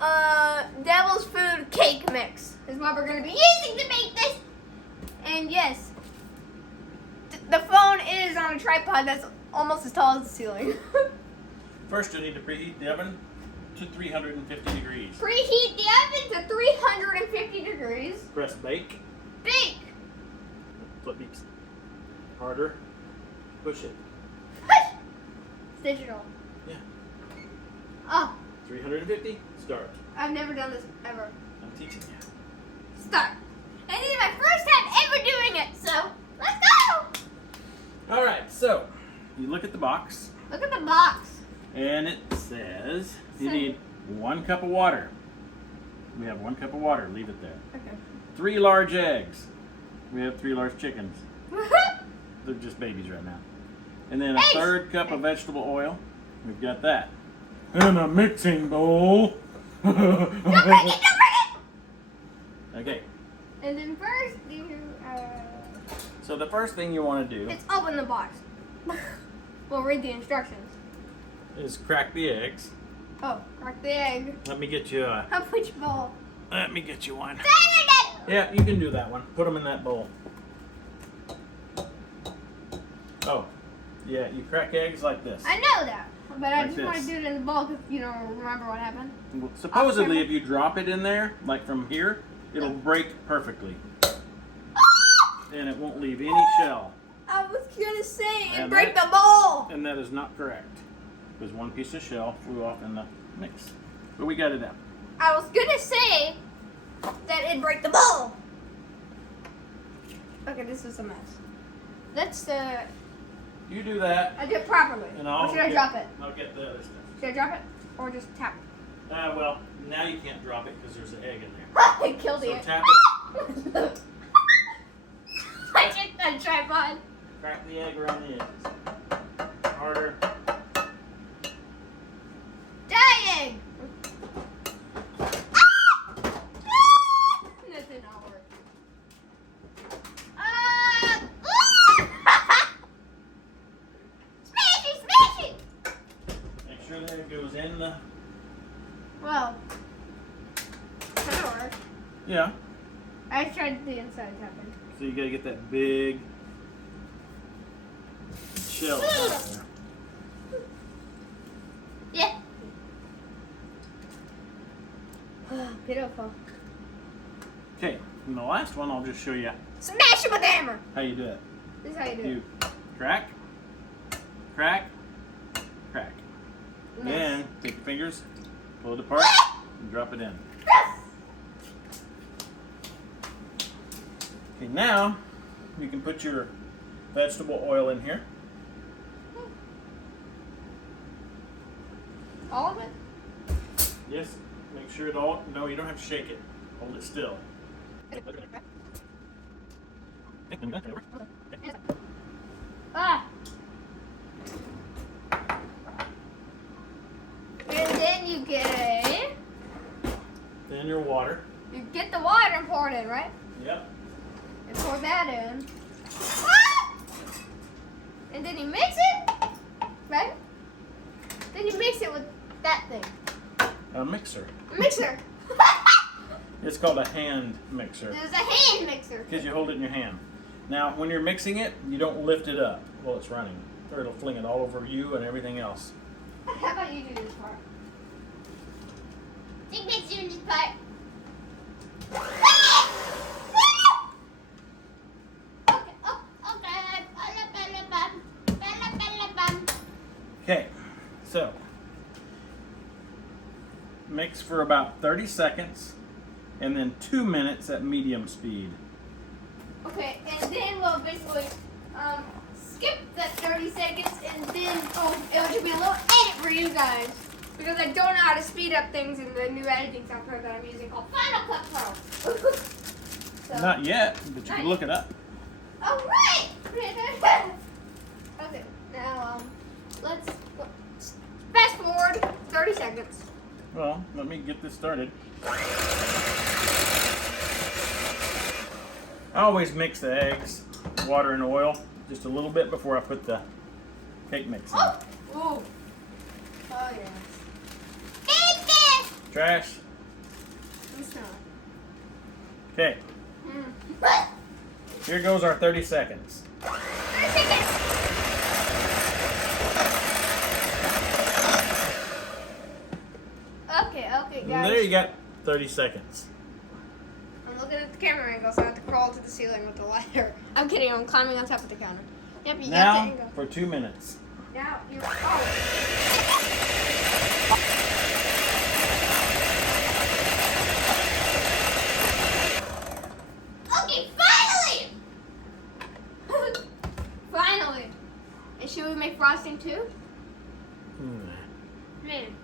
devil's food cake mix is what we're going to be using to make this. And yes, the phone is on a tripod that's almost as tall as the ceiling. First, you'll need to preheat the oven to 350 degrees. Preheat the oven to 350 degrees. Press bake. Bake. Flip beaks. Harder. Push it. Push. It's digital. Yeah. Oh. 350. Start. I've never done this ever. I'm teaching you. Start. And this is my first time ever doing it, so let's go! Alright, so you look at the box. Look at the box. And it says you need 1 cup of water. We have 1 cup of water. Leave it there. Okay. 3 large eggs. We have 3 large chickens. They're just babies right now. And then a Eggs. 1/3 cup of vegetable oil. We've got that. And a mixing bowl. Don't break it! Don't break it! Okay. And then first, So the first thing you want to do let's open the box. We'll read the instructions. is crack the eggs. Oh, crack the egg. Let me get you a. Which bowl? Let me get you one. Dang it! Yeah, you can do that one. Put them in that bowl. Oh, yeah, you crack eggs like this. I know that, but I Like just want to this. do it in the bowl because you don't remember what happened. Supposedly, if you drop it in there, like from here, it'll break perfectly. And it won't leave any shell. I was gonna say and And break that- the bowl. And that is not correct. Because one piece of shell flew off in the mix. But we got it out. I was gonna say that it'd break the bowl. Okay, this is a mess. Let's You do that. I do it properly. And Or should I drop it? I'll get the other stuff. Should I drop it? Or just tap? Well, now you can't drop it because there's an egg in there. I killed So it. tap it. I just got a tripod. Crack the egg around the edges. Harder. Die egg! That did not work. Smash it! Smash it! Make sure that it goes in the. Well, kind of worked. Yeah. I tried the inside tapping. So you gotta get that big shell out there. Yeah. Beautiful. Okay, and the last one I'll just show you Smash it with a hammer. how you do it. This is how you do You crack, crack, crack. it. Then take your fingers, pull it apart, and drop it in. Okay, now you can put your vegetable oil in here. All of it? Yes, make sure it all. No, you don't have to shake it. Hold it still. Ah. And then you get Then your water. you get the water and pour it in, right? Yep. And pour that in. Ah! And then you mix it, right? Then you mix it with that thing. A mixer. A mixer. It's called a hand mixer There's a hand mixer. because you hold it in your hand. Now, when you're mixing it, you don't lift it up while it's running, or it'll fling it all over you and everything else. How about you do this part? You get you in this part. Okay, so mix for about 30 seconds and then 2 minutes at medium speed. Okay, and then we'll basically skip that 30 seconds and then it should be a little edit for you guys. Because I don't know how to speed up things in the new editing software that I'm using called Final Cut Pro. So, Not yet, but you Not can look it up. oh, right! Okay, now let's fast forward 30 seconds. Well, let me get this started. I always mix the eggs, water and oil, just a little bit before I put the cake mix in. Oh! Ooh. Oh, yes. Trash. It's not. Okay. Here goes our 30 seconds. 30 seconds. Okay, And guys. there you got 30 seconds. I'm looking at the camera angle, so I have to crawl to the ceiling with the ladder. I'm kidding, I'm climbing on top of the counter. Yep, you got the Now angle. for 2 minutes. Now you're. Okay, finally! Finally! And should we make frosting too? Man.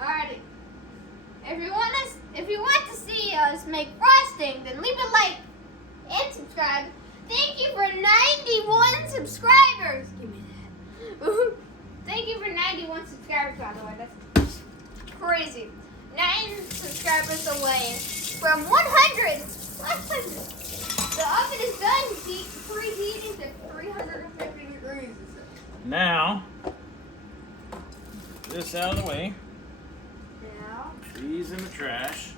Alrighty. If you want to see us make frosting, then leave a like and subscribe. Thank you for 91 subscribers. Give me that. Thank you for 91 subscribers, by the way. That's crazy. 9 subscribers away from 100. 100. The oven is done preheating to 350 degrees. Now, this out of the way. Now. These in the trash.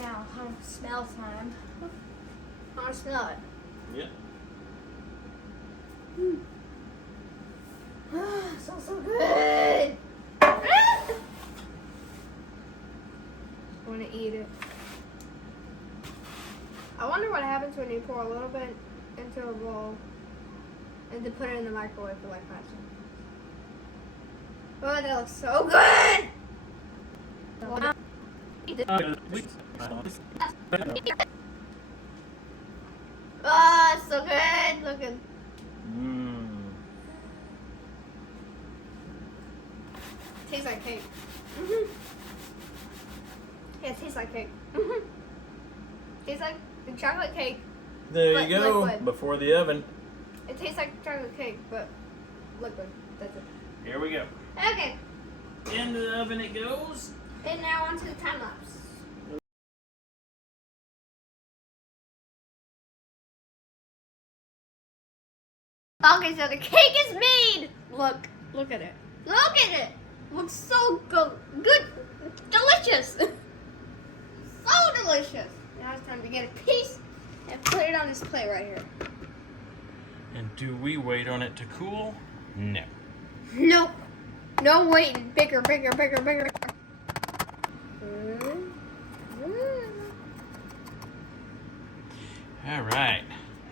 Now, smell time. I want to smell it. Yep. Smells so good. I want to eat it. I wonder what happens when you pour a little bit into a bowl and then put it in the microwave for like 5 seconds. Oh, that looks so good! Oh, it's so good looking. Tastes like cake. Yeah, it tastes like cake. Tastes like the chocolate cake. There you go. Liquid. Before the oven. It tastes like chocolate cake, but liquid. That's it. Here we go. Okay. Into the oven it goes. And now onto the time lapse. Okay, so the cake is made. Look at it. Look at it. Looks so good, delicious. So delicious. Now it's time to get a piece and put it on this plate right here. And do we wait on it to cool? No. Nope. No waiting. Bigger. All right.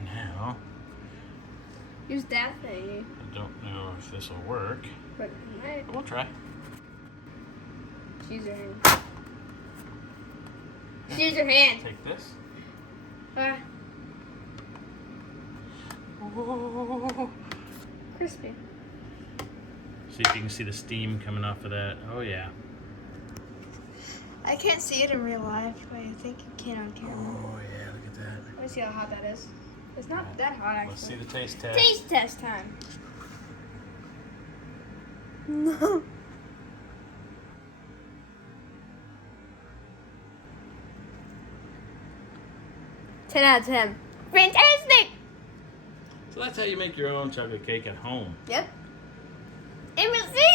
Now, Use that thingy. I don't know if this will work. But But we'll try. use your hand. Use your hand. Take this. Crispy. See if you can see the steam coming off of that. Oh yeah. I can't see it in real life, but I think you can on camera. Oh yeah, look at that. Let me see how hot that is. It's not that hot, actually. Let's see the taste test. Taste test time. No. Ten out of 10. Fantastic! So that's how you make your own chocolate cake at home. Yep. And we'll see